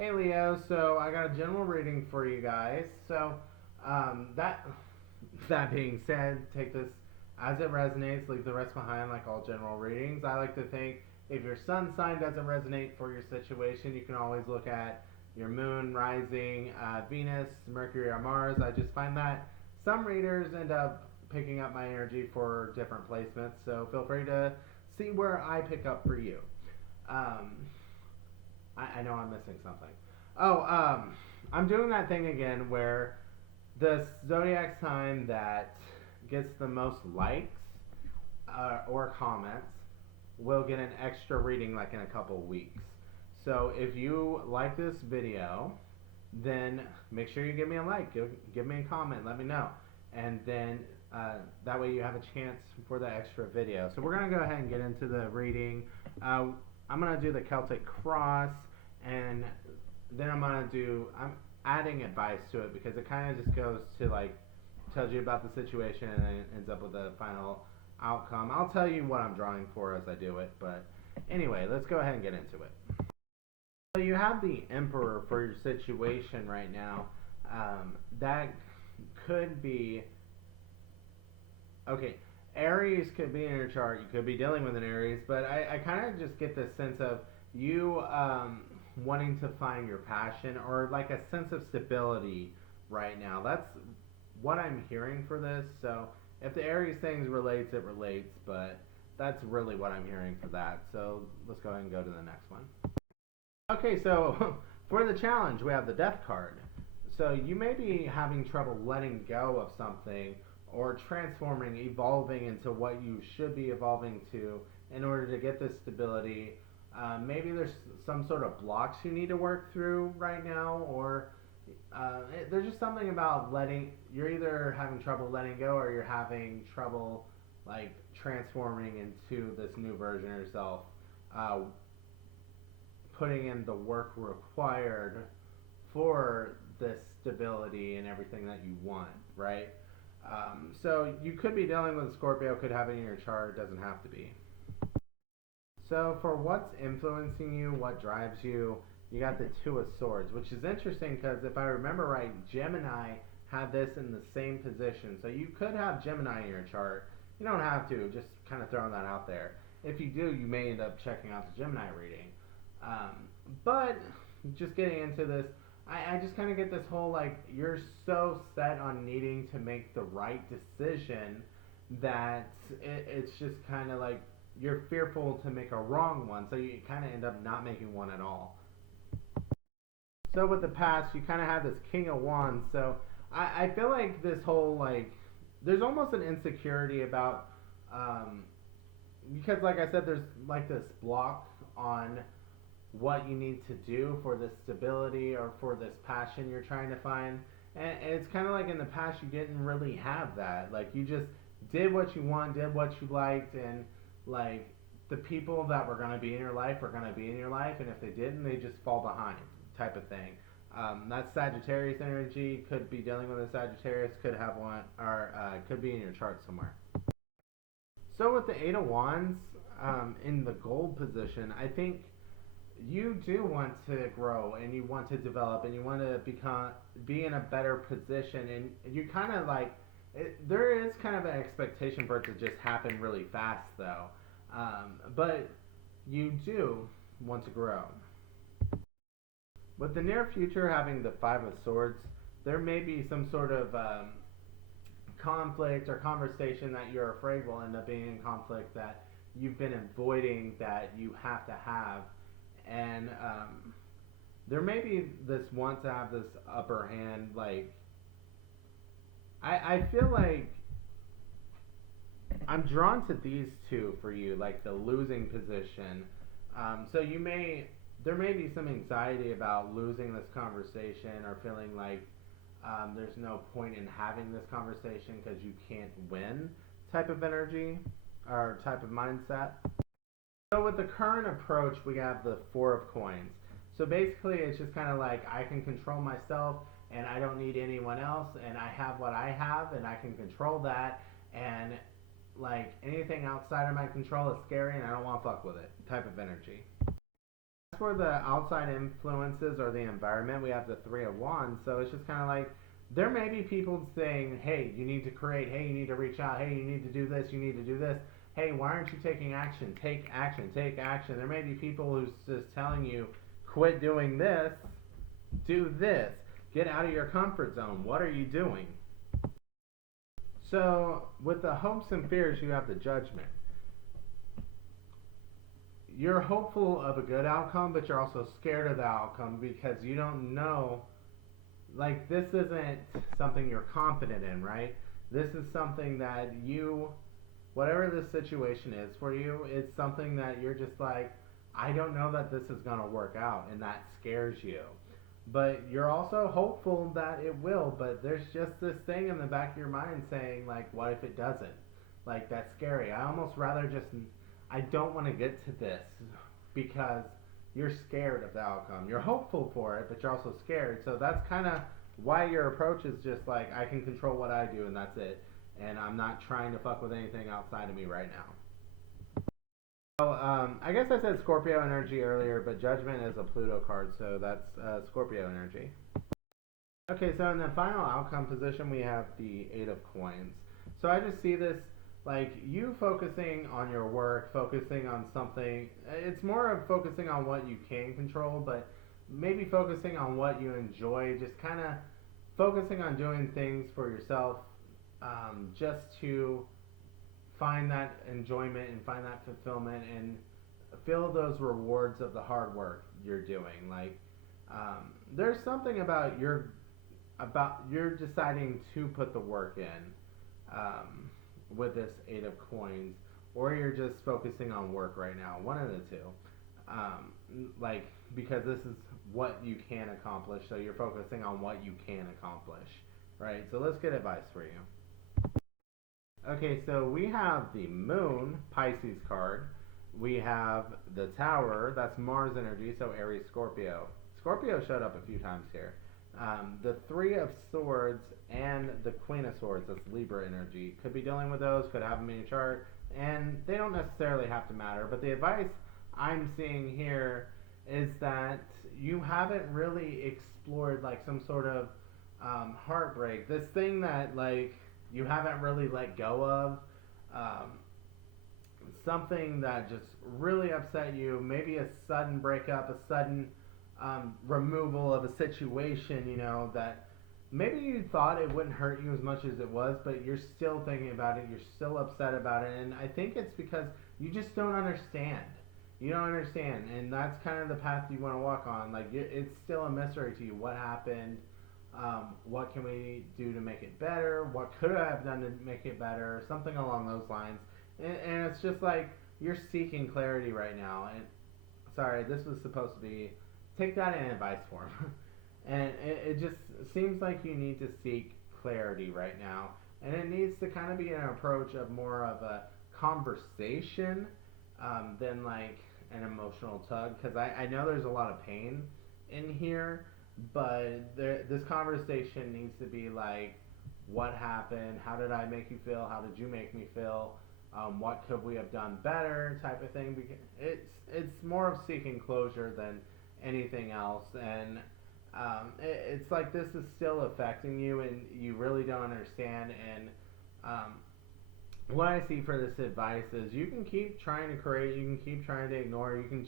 Hey Leo, so I got a general reading for you guys. That that being said, take this as it resonates, leave the rest behind like all general readings. I like to think if your sun sign doesn't resonate for your situation, you can always look at your moon, rising, Venus, Mercury, or Mars. I just find that some readers end up picking up my energy for different placements, so feel free to see where I pick up for you. Um, I know I'm missing something. Oh, I'm doing that thing again where the zodiac sign that gets the most likes or comments will get an extra reading like in a couple weeks. So if you like this video, then make sure you give me a like, give me a comment, let me know. And then that way you have a chance for the extra video. So we're going to go ahead and get into the reading. I'm going to do the Celtic Cross, and then I'm adding advice to it because it kind of just goes to like, tells you about the situation and then ends up with a final outcome. I'll tell you what I'm drawing for as I do it, but anyway, let's go ahead and get into it. So you have the Emperor for your situation right now. That could be okay. Aries could be in your chart. You could be dealing with an Aries, but I kind of just get this sense of you wanting to find your passion or like a sense of stability right now. That's what I'm hearing for this. So if the Aries things relates, it relates, but that's really what I'm hearing for that. So let's go ahead and go to the next one. Okay, so for the challenge, we have the Death card. So you may be having trouble letting go of something or transforming, evolving into what you should be evolving to in order to get this stability. Maybe there's some sort of blocks you need to work through right now, or there's just something about letting. You're either having trouble letting go, or you're having trouble like transforming into this new version of yourself. Uh, Putting in the work required for this stability and everything that you want, right? So you could be dealing with a Scorpio, could have it in your chart, it doesn't have to be. So for what's influencing you, what drives you, you got the Two of Swords, which is interesting because if I remember right, Gemini had this in the same position. So you could have Gemini in your chart. You don't have to, just kind of throwing that out there. If you do, you may end up checking out the Gemini reading. Um, but just getting into this, I just kind of get this whole like you're so set on needing to make the right decision that it's just kind of like you're fearful to make a wrong one, so you kind of end up not making one at all. So with the past, you kind of have this King of Wands. So I feel like this whole like there's almost an insecurity about because like I said, there's like this block on what you need to do for this stability or for this passion you're trying to find. And it's kind of like in the past you didn't really have that. Like you just did what you want, did what you liked, and like the people that were going to be in your life were going to be in your life, and if they didn't, they just fall behind, type of thing. That's Sagittarius energy. Could be dealing with a Sagittarius. Could have one, or could be in your chart somewhere. So with the Eight of Wands in the gold position, I think you do want to grow and you want to develop and you want to be in a better position, and you kind of like there is kind of an expectation for it to just happen really fast though, but you do want to grow. With the near future having the Five of Swords, there may be some sort of conflict or conversation that you're afraid will end up being in conflict that you've been avoiding that you have to have, and there may be this want to have this upper hand. Like I feel like I'm drawn to these two for you, like the losing position. So there may be some anxiety about losing this conversation or feeling like there's no point in having this conversation because you can't win, type of energy or type of mindset. So with the current approach, we have the Four of Coins. So basically, it's just kind of like I can control myself, and I don't need anyone else, and I have what I have, and I can control that, and like anything outside of my control is scary, and I don't want to fuck with it. Type of energy. for the outside influences or the environment, we have the Three of Wands. So it's just kind of like there may be people saying, hey, you need to create, hey, you need to reach out, hey, you need to do this, you need to do this. Hey, why aren't you taking action? Take action, take action. There may be people who's just telling you, quit doing this, do this. Get out of your comfort zone. What are you doing? So, with the hopes and fears, you have the Judgment. You're hopeful of a good outcome, but you're also scared of the outcome because you don't know. Like, this isn't something you're confident in, right? This is something that you, whatever this situation is for you, it's something that you're just like, I don't know that this is going to work out, and that scares you. But you're also hopeful that it will, but there's just this thing in the back of your mind saying, like, what if it doesn't? Like, that's scary. I almost rather just, I don't want to get to this because you're scared of the outcome. You're hopeful for it, but you're also scared. So that's kind of why your approach is just like, I can control what I do, and that's it. And I'm not trying to fuck with anything outside of me right now. So, I guess I said Scorpio energy earlier, but Judgment is a Pluto card, so that's Scorpio energy. Okay, so in the final outcome position, we have the Eight of Coins. So I just see this like you focusing on your work, focusing on something. It's more of focusing on what you can control, but maybe focusing on what you enjoy, just kind of focusing on doing things for yourself, just to find that enjoyment and find that fulfillment and feel those rewards of the hard work you're doing. Like, there's something about you're deciding to put the work in, with this Eight of Coins, or you're just focusing on work right now. One of the two. Like, because this is what you can accomplish, so you're focusing on what you can accomplish, right? So let's get advice for you. Okay, so we have the Moon, Pisces card. We have the Tower, that's Mars energy, so Aries, Scorpio. Scorpio showed up a few times here. The Three of Swords and the Queen of Swords, that's Libra energy. Could be dealing with those, could have them in your chart, and they don't necessarily have to matter. But the advice I'm seeing here is that you haven't really explored like some sort of heartbreak. This thing that like you haven't really let go of. Something that just really upset you. Maybe a sudden breakup, a sudden removal of a situation, that maybe you thought it wouldn't hurt you as much as it was, but you're still thinking about it, you're still upset about it, and I think it's because you just don't understand. You don't understand, and that's kind of the path you want to walk on. Like, it's still a mystery to you. What happened? What can we do to make it better? What could I have done to make it better? Something along those lines. And it's just like you're seeking clarity right now. And sorry, this was supposed to be take that in advice form. And it just seems like you need to seek clarity right now. And it needs to kind of be an approach of more of a conversation, than like an emotional tug. Because I know there's a lot of pain in here, but this conversation needs to be like, what happened? How did I make you feel? How did you make me feel? What could we have done better? Type of thing. Because it's more of seeking closure than anything else, and it's like this is still affecting you, and you really don't understand. And what I see for this advice is you can keep trying to create, you can keep trying to ignore, you can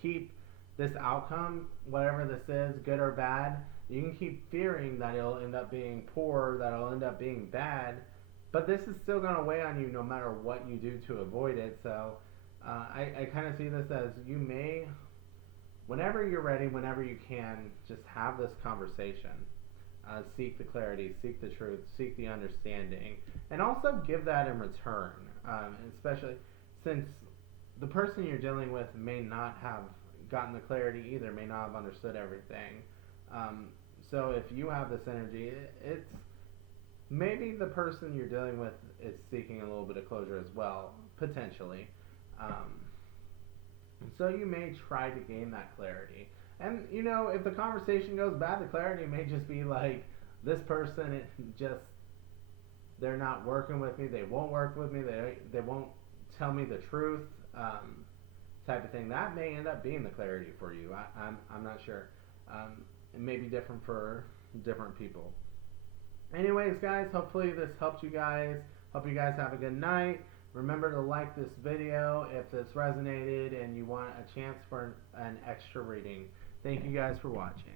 keep this outcome, whatever this is, good or bad. You can keep fearing that it'll end up being poor, that it'll end up being bad, but this is still going to weigh on you no matter what you do to avoid it. So I kind of see this as you may, whenever you're ready, whenever you can, just have this conversation. Seek the clarity, seek the truth, seek the understanding, and also give that in return. Especially since the person you're dealing with may not have gotten the clarity either, may not have understood everything. So if you have this energy, it's maybe the person you're dealing with is seeking a little bit of closure as well, potentially. So you may try to gain that clarity. And, if the conversation goes bad, the clarity may just be like, this person, they're not working with me, they won't work with me, they won't tell me the truth, type of thing, that may end up being the clarity for you. I'm not sure. It may be different for different people. Anyways, guys, hopefully this helped you guys. Hope you guys have a good night. Remember to like this video if this resonated and you want a chance for an extra reading. Thank you guys for watching.